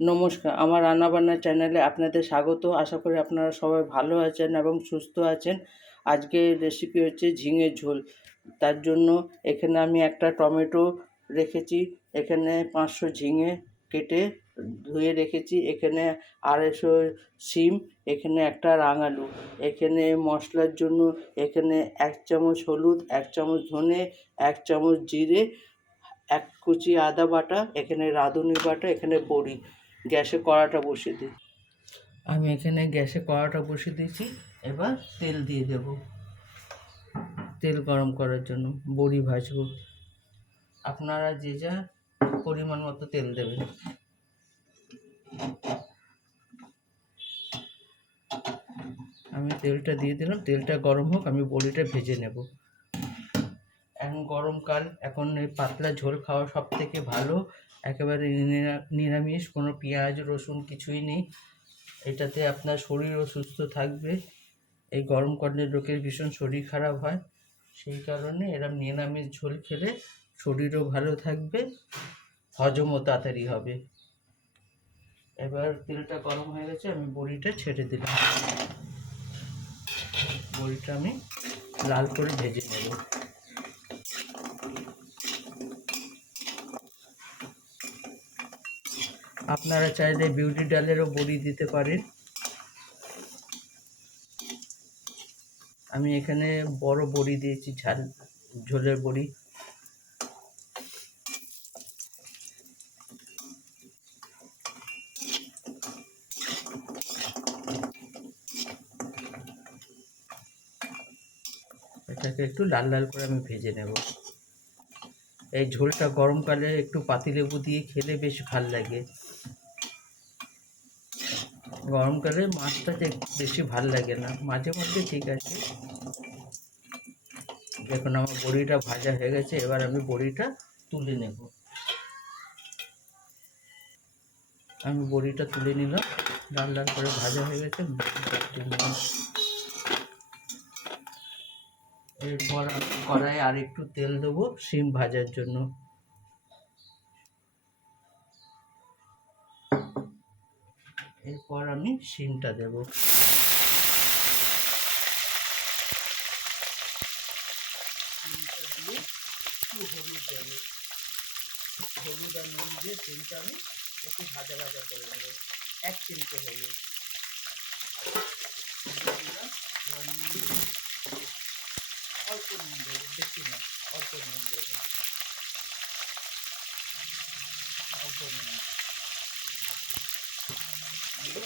নমস্কার, আমার রান্নাবান্না চ্যানেলে আপনাদের স্বাগত। আশা করি আপনারা সবাই ভালো আছেন এবং সুস্থ আছেন। আজকের রেসিপি হচ্ছে ঝিঙের ঝোল। তার জন্য এখানে আমি একটা টমেটো রেখেছি, এখানে 500 ঝিঙে কেটে ধুয়ে রেখেছি, এখানে 250 শিম, এখানে একটা রাঙালু, এখানে মশলার জন্য এখানে 1 চামচ হলুদ, 1 চামচ ধনে, 1 চামচ জিরে, 1 কুচি আদা বাটা, এখানে রাঁধুনি বাটা, এখানে বড়ি। গ্যাসে কড়াটা বসিয়ে দিই। আমি এখানে গ্যাসে কড়াটা বসিয়ে দিয়েছি। এবার তেল দিয়ে দেব, তেল গরম করার জন্য বড়ি ভাজবো। আপনারা যে যা পরিমাণ মতো তেল দেবেন। আমি তেলটা দিয়ে দিলাম, তেলটা গরম হোক, আমি বড়িটা ভেজে নেব। এখন গরমকাল, এখন এই পাতলা ঝোল খাওয়া সব থেকে ভালো, একেবারে নিরামিষ, কোনো পেঁয়াজ রসুন কিছুই নেই। এটাতে আপনার শরীরও সুস্থ থাকবে। এই গরমকালে লোকের ভীষণ শরীর খারাপ হয়, সেই কারণে এরম নিরামিষ ঝোল খেলে শরীরও ভালো থাকবে, হজমও তাড়াতাড়ি হবে। এবার তেলটা গরম হয়ে গেছে, আমি বড়িটা ছেড়ে দিলাম। বড়িটা আমি লাল করে ভেজে নেব। আপনারা চাইলে বিউলি ডালেরও বড়ি দিতে পারেন। আমি এখানে বড় বড়ি দিয়েছি, ঝোলের বড়ি। এটাকে একটু লাল লাল করে আমি ভেজে নেব। এই ঝোলটা গরমকালে একটু পাতিলেবু দিয়ে খেলে বেশ ভাল লাগে। গরমকালে মাছটা বেশি ভাল লাগে না, মাঝে মধ্যে ঠিক আছে। দেখুন আমার বড়িটা ভাজা হয়ে গেছে, এবার আমি বড়িটা তুলে নেব। আমি বড়িটা তুলে নিলাম, লাল লাল করে ভাজা হয়ে গেছে। এরপর আমি কড়াইয়ে আর একটু তেল দেবো শিম ভাজার জন্য। এরপর আমি শিমটা দেব। শিমটা দিয়ে একটু হলুদ দেব, হলুদ আর নুন দিয়ে শিমটা আমি একটু ভাজা ভাজা করে নেব। 1 চিমটে হলুদ দিলাম। এবার নুন দেব, অল্প নুন দেবো, বেশি না, অল্প নুন দেবো, অল্প নুন দিয়ে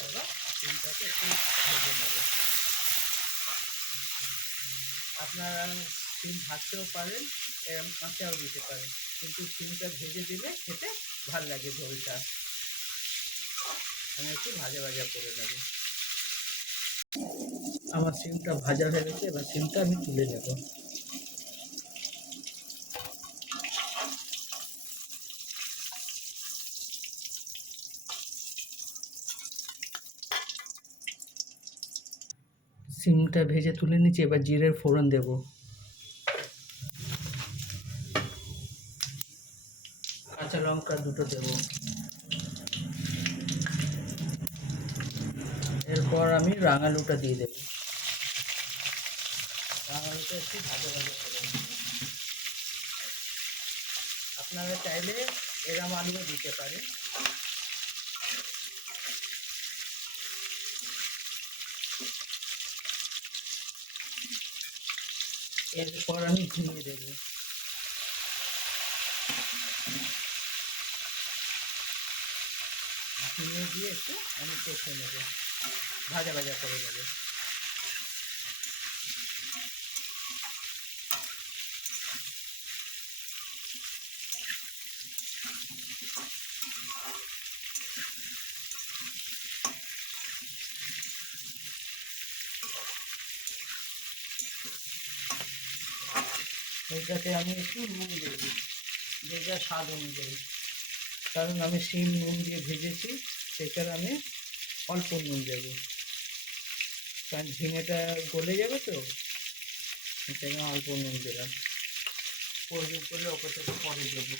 এবার শিমটাকে একটু ভেজে নেব। আপনারা শিম ভাজতেও পারেন, এরম কাঁচাও দিতে পারেন, কিন্তু শিমটা ভেজে দিলে খেতে ভাল লাগে ঝোলটা। আমি একটু ভাজা ভাজা করে নেব। আমার শিমটা ভাজা হয়ে গেছে, এবার শিমটা আমি তুলে নেব। শিমটা ভেজে তুলে নিচ্ছি, এবার জিরের ফোড়ন দেব। কাঁচা লঙ্কা 2টো দেব। এরপর আমি রাঙালুটা দিয়ে দেব। রাঙালুটা একটু ভাজা ভাজা করে নেব। আপনারা চাইলে এরম আলুও দিতে পারেন। এরপর আমি ঝিঙে দেব। ঝিঙে দিয়ে একটু আমি কষে নেব, ভাজা ভাজা করে নেব। এটাতে আমি একটু নুন দেব, যে যা স্বাদ অনুযায়ী, কারণ আমি শিম নুন দিয়ে ভেজেছি, সেখানে আমি অল্প নুন দেব, কারণ ঝিঙেটা গলে যাবে তো, সেখানে অল্প নুন দিলাম। প্রয়োজন করলে ওপর থেকে পরে দেবো।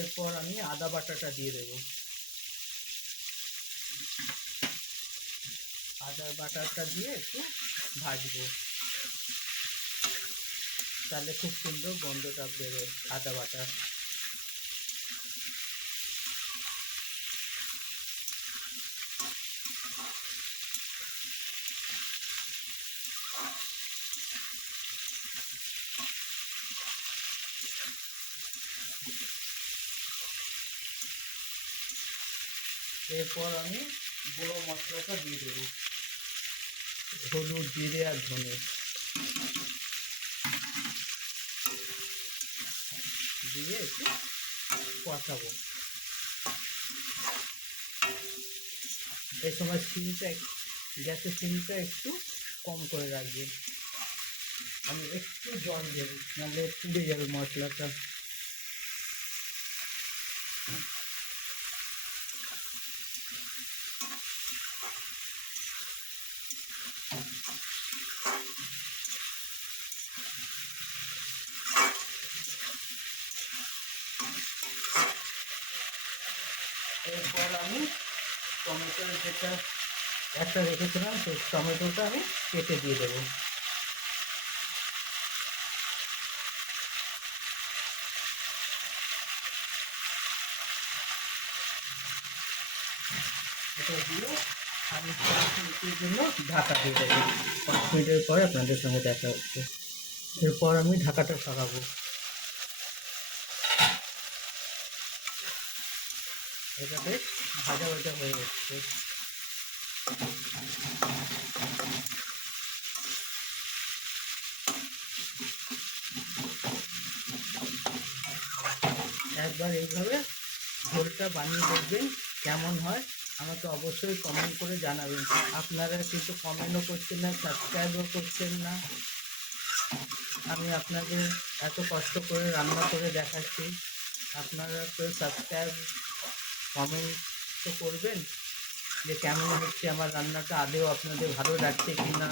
এরপর আমি আদা বাটাটা দিয়ে দেব। আদার বাটাটা দিয়ে একটু ভাজবো, তাহলে খুব সুন্দর গন্ধটা বেরোয় আদা বাটা। এরপর আমি গুঁড়ো মশলাটা দিয়ে দেবো, হলুদ, জিরে আর ধনে দিয়ে একটু কষাবো। এই সময় গ্যাসের সিমটা একটু কম করে রাখবেন। আমি একটু জল দেবো, নাহলে পুড়ে যাবে মশলাটা। এরপর আমি টমেটোর যেটা একটা রেখেছিলাম সেই টমেটোটা আমি কেটে দিয়ে দেবো। এটা দিয়ে আমি 5 মিনিটের জন্য ঢাকা দিয়ে দেবো। 5 মিনিটের পরে আপনাদের সঙ্গে দেখা হচ্ছে। এরপর আমি ঢাকাটা সরাবো। এটা বেশ ভাজা ভাজা হয়ে যাচ্ছে। একবার এইভাবে ঝোলটা বানিয়ে দেখবেন কেমন হয়। আমাকে অবশ্যই কমেন্ট করে জানাবেন। আপনারা কিন্তু কমেন্টও করছেন না, সাবস্ক্রাইবও করছেন না। আমি আপনাদের এত কষ্ট করে রান্না করে দেখাচ্ছি, আপনারা তো সাবস্ক্রাইব কমেন্ট তো করবেন যে কেমন হচ্ছে আমার রান্নাটা, আদেও আপনাদের ভালো লাগছে কি না।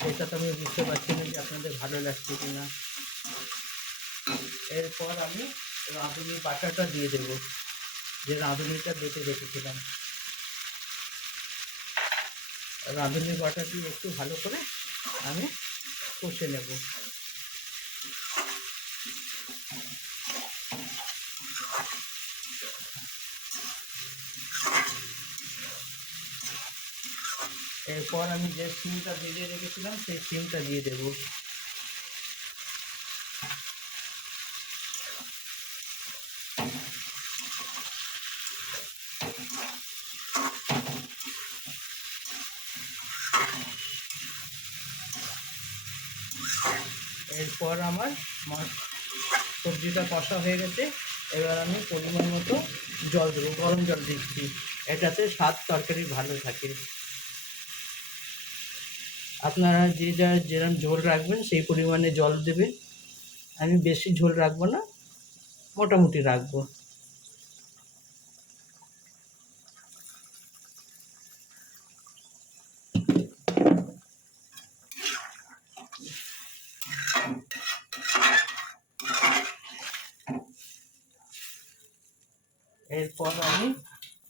সেটা তো আমি বুঝতে পারছি না যে আপনাদের ভালো লাগছে কি না। এরপর আমি রাঁধুনি বাটাটা দিয়ে দেবো, যে রাঁধুনিটা বেটে রেখেছিলাম। রাঁধুনি বাটা দিয়ে একটু ভালো করে আমি কষে নেব। এরপর আমি যে সিমটা ভেজে রেখেছিলাম সেই সিমটা দিয়ে দেবো। এরপর আমার সবজিটা কষা হয়ে গেছে। এবার আমি পরিমাণ মতো জল দেবো, গরম জল দিচ্ছি, এটাতে স্বাদ তরকারি ভালো থাকে। আপনারা যে যেরকম ঝোল রাখবেন সেই পরিমাণে জল দেবেন। আমি বেশি ঝোল রাখবো না, মোটামুটি রাখবো। এরপর আমি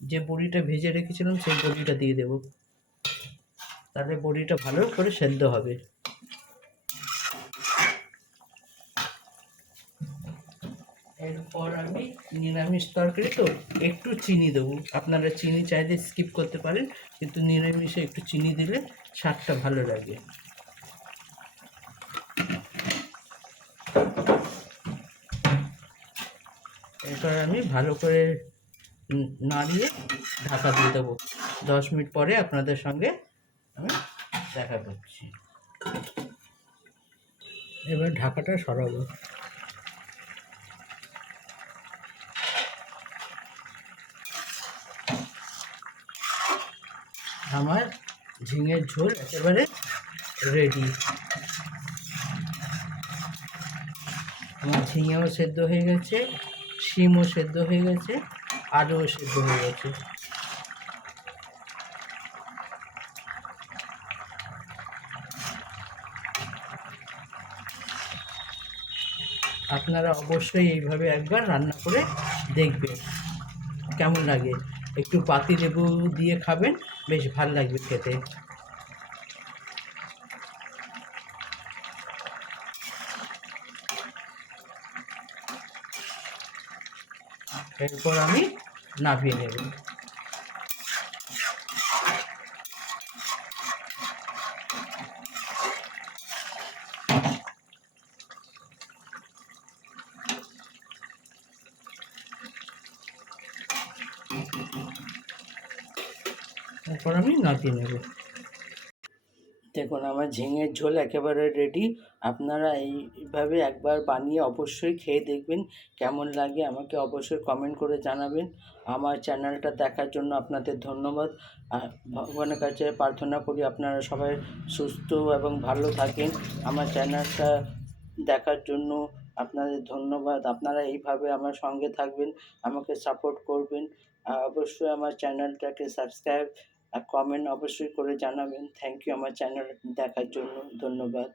যে বড়িটা ভেজে রেখেছিলাম সেই বড়িটা দিয়ে দেবো, তাহলে বড়িটা ভালো করে সেদ্ধ হবে। এরপর আমি নিরামিষ তরকারি তো একটু চিনি দেবো। আপনারা চিনি চাইলে স্কিপ করতে পারেন, কিন্তু নিরামিষে একটু চিনি দিলে স্বাদটা ভালো লাগে। এরপর আমি ভালো করে নাড়িয়ে ঢাকা দিয়ে দেবো। 10 মিনিট পরে আপনাদের সঙ্গে আমি দেখা করছি। এবার ঢাকাটা সরাবো। আমার ঝিঙের ঝোল একেবারে রেডি। আমার ঝিঙেও সেদ্ধ হয়ে গেছে, শিমও সেদ্ধ হয়ে গেছে, আলুও সেদ্ধ হয়ে গেছে। আপনারা অবশ্যই এইভাবে একবার রান্না করে দেখবেন কেমন লাগে। একটু পাতি লেবু দিয়ে খাবেন, বেশ ভাল লাগবে খেতে। এরপর আমি নামিয়ে নেব। এরপর আমি নামিয়ে নেব। দেখুন আমার ঝিঙের ঝোল একেবারে রেডি। আপনারা এইভাবে একবার বানিয়ে অবশ্যই খেয়ে দেখবেন, কেমন লাগে আমাকে অবশ্যই কমেন্ট করে জানাবেন। আমার চ্যানেলটা দেখার জন্য আপনাদের ধন্যবাদ। আর ভগবানের কাছে প্রার্থনা করি আপনারা সবাই সুস্থ এবং ভালো থাকেন। আমার চ্যানেলটা দেখার জন্য আপনাদের ধন্যবাদ। আপনারা এইভাবে আমার সঙ্গে থাকবেন, আমাকে সাপোর্ট করবেন। আর অবশ্যই আমার চ্যানেলটাকে সাবস্ক্রাইব আর কমেন্ট অবশ্যই করে জানাবেন। থ্যাংক ইউ আমার চ্যানেল দেখার জন্য, ধন্যবাদ।